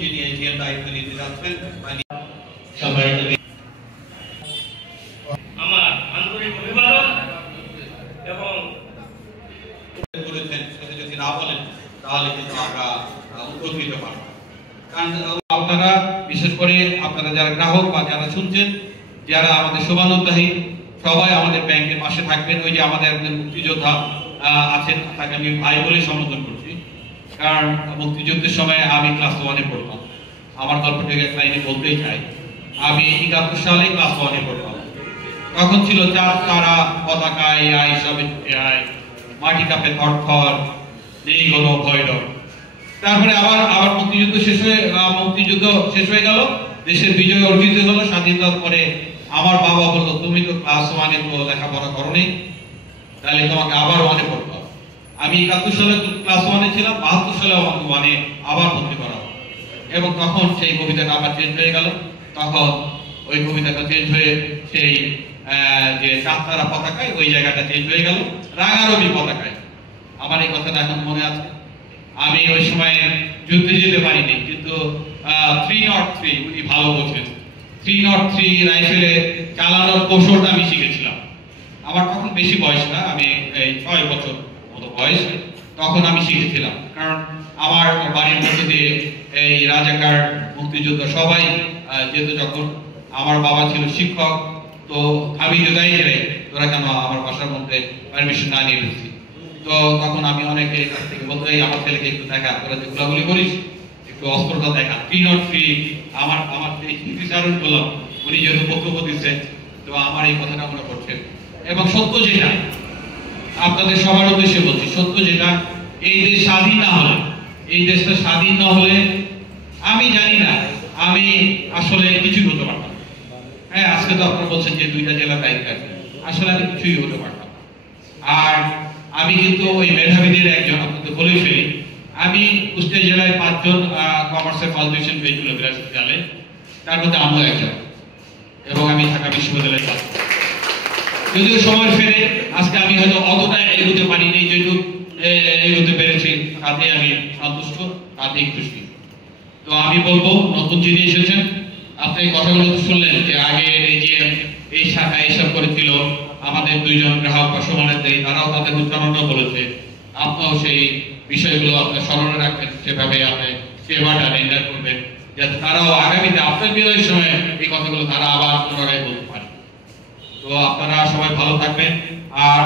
যিনি এজিএম দায়িত্ব নিতে যাচ্ছেন আমার আন্তরিক অভিবাদন এবং করেছেন সেটা যদি না বলেন তাহলে কিন্তু আমরা উপকৃত পারব। কারণ আপনারা বিশেষ করে আপনারা যারা গ্রাহক বা যারা শুনছেন, যারা আমাদের শুভানুধ্যায়ী, সবাই আমাদের ব্যাংকের পাশে থাকবেন। ওই যে আমাদের একজন মুক্তিযোদ্ধা আছেন, তাকে আমি ভাই বলে সম্বোধন করছি, কারণ মুক্তিযুদ্ধের সময় আমি ক্লাস 1-এ পড়তাম। আমার গল্পটাকে একটা লাইনে বলতেই চাই, আমি 71 সালে ক্লাস 1-এ পড়তাম। তখন ছিল চাঁদ তারা পতাকা এই সবে মাটি কাপে থরথর, নেই কোনো ভয় ডর। তারপরে আবার মুক্তিযুদ্ধ শেষ হয়ে গেল, দেশের বিজয় অর্জিত হলো। স্বাধীনতার পরে আমার বাবা বললো, তুমি তো ক্লাস 1-এ তো লেখাপড়া করোনি, তাহলে তোমাকে আবার 1-এ পড়তে হবে। আমি 71 সালে ক্লাস 1-এ ছিলাম, 72 সালে আমাকে 1-এ আবার ভর্তি করা হলো। এবং তখন সেই কবিতাটা আবার চেঞ্জ হয়ে গেল। তখন ওই কবিতাটা চেঞ্জ হয়ে সেই যে চাঁদ তারা পতাকায় ওই জায়গাটা চেঞ্জ হয়ে গেল রাঙারবি পতাকায়। আমার এই কথাটা এখন মনে আছে। আমি ওই সময় যুদ্ধে যেতে পারিনি, কিন্তু 303 উনি ভালো বোঝেন, 303 রাইফেলে চালানোর কৌশলটা আমি শিখেছিলাম। আমার তখন বেশি বয়স না, আমি এই 6 বছর মতো বয়স, তখন আমি শিখেছিলাম। কারণ আমার বাড়ির মধ্যে দিয়ে এই রাজাকার মুক্তিযুদ্ধ সবাই যেত। যখন আমার বাবা ছিল শিক্ষক, তো আমি যোগাই গেলে তোরা কেন আমার বাসার মধ্যে পারমিশন না নিয়ে ঢুকছি। তো তখন আমি অনেকের কাছ থেকে বলতো, এই আমার ছেলেকে একটু দেখা, তোরা যে গোলাগুলি করিস একটু অস্ত্রটা দেখা। 303 আমার স্মৃতিচারণ করলাম, উনি যেহেতু বক্তব্য দিচ্ছেন, তো আমার এই কথাটা মনে পড়ছে। এবং সত্য যেটা, আপনাদের সবার উদ্দেশ্যে বলছি, সত্য যেটা, এই দেশ স্বাধীন না হলে, এই দেশটা স্বাধীন না হলে আমি জানি না আমি আসলে কিছুই হতে পারতাম। হ্যাঁ, আজকে তো আপনারা বলছেন যে 2টা জেলা দায়িত্ব আছে, আসলে আমি কিছুই হতে পারতাম। আর আমি কিন্তু ওই মেধাবীদের একজন, আপনাদের বলেই ফেলি, আমি কুষ্টিয়া জেলায় 5 জন কমার্সের ফাউন্ডেশন পেয়েছিল বিশ্ববিদ্যালয়ে, তার মধ্যে আমিও একজন, এবং আমি ঢাকা বিশ্ববিদ্যালয়ের ছাত্র। যদিও সময় ফেরে আজকে আমি হয়তো অতটা এগোতে পারিনি, যেহেতু এগোতে পেরেছি তাতে আমি সন্তুষ্ট, তাতেই খুশি। তো আমি বলবো, নতুন যিনি এসেছেন, আপনি এই কথাগুলো শুনলেন যে আগে এই শাখা এইসব করেছিল, আমাদের 2 জন গ্রাহক বা সমানের দেয়, তারাও তাদের উচ্চারণও বলেছে। আপনিও সেই বিষয়গুলো আপনার স্মরণে রাখবেন, সেভাবে আপনি সেবাটা রেন্ডার করবেন, যাতে তারাও আগামীতে আপনার বিজয়ের সময় এই কথাগুলো তারা আবার পুনরায় বলতে পারে। তো আপনারা সবাই ভালো থাকবেন। আর